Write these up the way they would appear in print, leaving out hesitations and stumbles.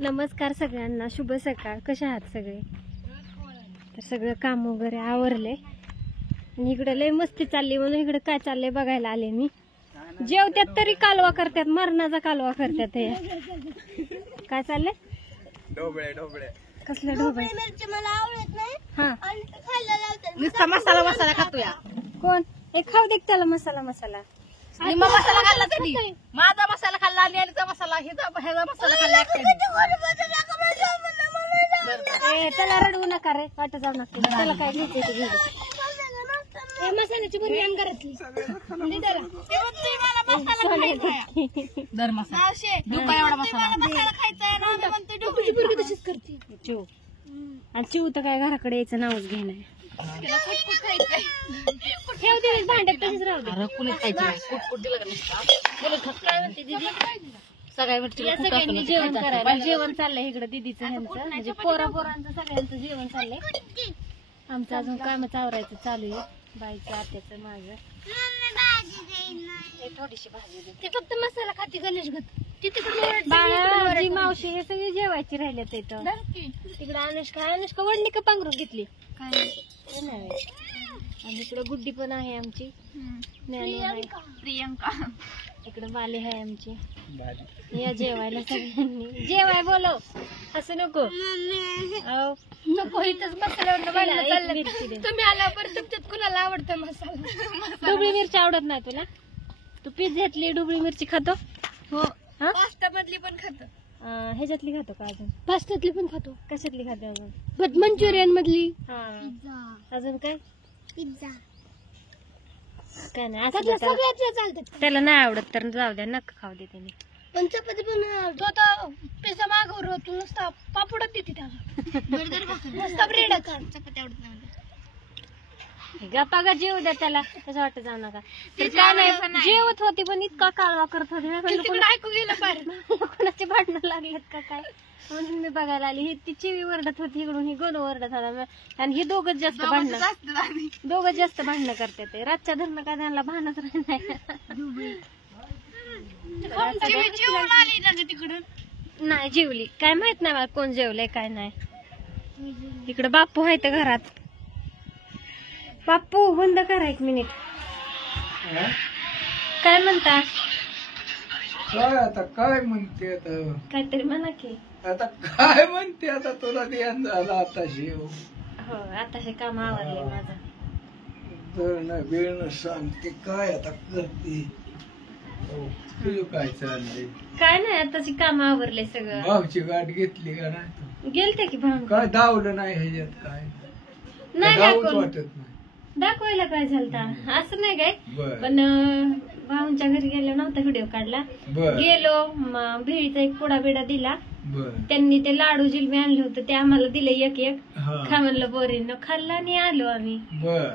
नमस्कार सगळ्यांना, शुभ सकाळ. कशा आहात सगळे? तर सगळं काम वगैरे आवरले आणि इकडे लय मस्ती चालली म्हणून इकडे काय चाललंय बघायला आले मी. जेवत्यात तरी कालवा करतात, मरणाचा कालवा करतात. हे काय चाललंय? ढोबळे ढोबळे. कसले ढोबळे? मला आवडत नाही. हा, नुसता मसाला मसाला खातो या. कोण? एक खाऊ दे त्याला मसाला मसाला. आणि मग मसाला खाल्ला त्यांनी. माझा मसाला खाल्ला आणि याचा मसाला, ह्याचा मसाला खाल्ला. त्याला रडवू नका रे, वाट जाऊ नका. त्याला काय घ्यायचं ते घेऊ. मसाल्याची बुंदी आण घरातली. दर मसाला एवढा मसाला खायचा. तशीच करते चिव. आणि चिव तर काय घराकडे यायचं नावच घेणार. ठेव दे भांड्यात, तशीच राहू दे. सगळ्यांनी जेवण करायला. जेवण चाललंय इकडे दीदीचं ह्यांचं, म्हणजे पोरांचं सगळ्यांचं जेवण चाललंय. आमचं अजून कामच आवरायचं चालू आहे. बाईचं आत्याचं माझं. थोडीशी भाजी दे. ते फक्त मसाला खाते गणेश घात. बाळा मावशी हे सगळे जेवायची राहिल्यात इथं. तिकडे अनुष्का वडली का पांघरून घेतली काय नाही. आणि इकडे गुड्डी पण आहे आमची, प्रियंका. इकडे बाली आहे आमची. या जेवायला सगळ्यांनी. जेवाय बोलव, असं नको. तुम्ही आल्यावर तुमच्यात कुणाला आवडतं मसाला? डुबळी मिरची आवडत नाही तुला? तू पीस घेतली डुबळी मिरची खातो? हो. पास्ता मधली पण खातो. ह्याच्यातली खातो का अजून? पास्त्यातली पण खातो. कशातली खातो अजून? मंचुरियन मधली. अजून काय? पिझ्झा. काय नाही, असं चालतात. त्याला नाही आवडत तर जाऊ द्या, नका खाऊ दे त्याने. पण चपाती पण तो आता पिझ्झा मागवर होतो, नुसता पापडच देते त्याला. नुसता ब्रेड चपाती आवडत नाही. गप्पा गा जेव द्या त्याला, कसं वाटत जाऊ नका. तर काय नाही, जेवत होती पण इतका कालवा करत होती. ऐकू गेलं पाहिजे. कोणाचे भांडणं लागलेत का काय म्हणून मी बघायला आली. ही ती चिवी वरडत होती इकडून, ही गोन वरडत होता. आणि हे दोघच जास्त भांडणं करते. ते रातच्या धरणं काय त्यांना भानच नाही जेवली. काय माहित नाही मला कोण जेवलंय काय नाही. इकडे बाप्पू आहे तर घरात. बाप्पू बंद करा 1 मिनिट. काय म्हणता? काय आता काय म्हणते आता? काहीतरी म्हणा की. आता काय म्हणते आता? तुला ध्यान झालं आता शिव. हो, आता काम आवडले माझं. दळणं बिळणं सांगते काय आता करते. हो, तुझं काय चाललंय? काय नाही, आताची काम आवरले सगळं. भाऊची गाठ घेतली का नाही? गेलते की भाऊ. काय दावलं नाही ह्याच्यात? काय नाही दावच दाखवलं. वाटत नाही. दाखवायला काय झालं असं नाही काय. बर पण भाऊंच्या घरी गेलो नव्हता व्हिडिओ काढला. बर गेलो, भेळीचा एक पुडा बिडा दिला. बर. त्यांनी ते लाडू जिलबी आणले होते, ते आम्हाला दिले एक एक. हा. खा म्हणलं बोरीनं, खाल्ला आणि आलो आम्ही. बर.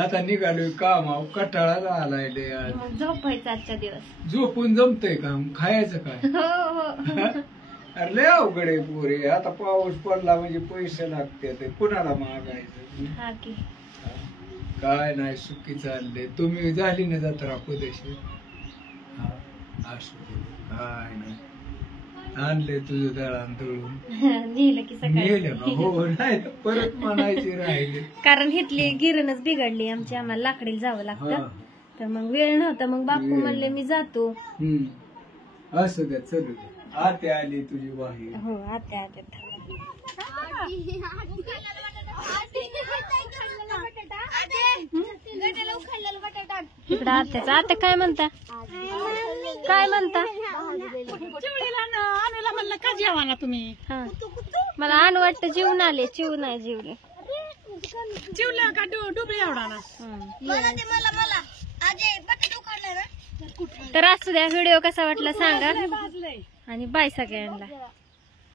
आता निघालोय कामाव, कटाळा आलाय लय आज. मग झोपायचं आजच्या दिवस. झोपून जमतय का? खायचं काय? हो हो. अरे लय अवघड आहे पोरे. आता पाऊस पडला म्हणजे पैसे लागते, ते कुणाला मागायचं? हा की. काय नाही, सुखी चालले. तुम्ही झाली ना जत्रा पुदेशी? असू दे, काय नाही. आणले तुझं दळण दळून नेलं की नेलं का? सकाळी. हो, नाही तर परत म्हणायचे राहिले. कारण इथली गिरणच बिघडली आमची, आम्हाला लाकडीला जावं लागतं. तर मग वेळ नव्हता. मग बापू म्हणले मी जातो. असं द्या, चल आते आली तुझी वाही. हो, आता आले. इकडं आत्याचा. आता काय म्हणता? काय म्हणता? अनुला म्हणलं का जेवाना तुम्ही? हा, मला आणू वाटतं जेवून आले. चिव नाही जेवले. जेवलं का? डुबळी एवढा ना. तर असू द्या. व्हिडिओ कसा वाटला सांगा आणि बाय सगळ्यांना.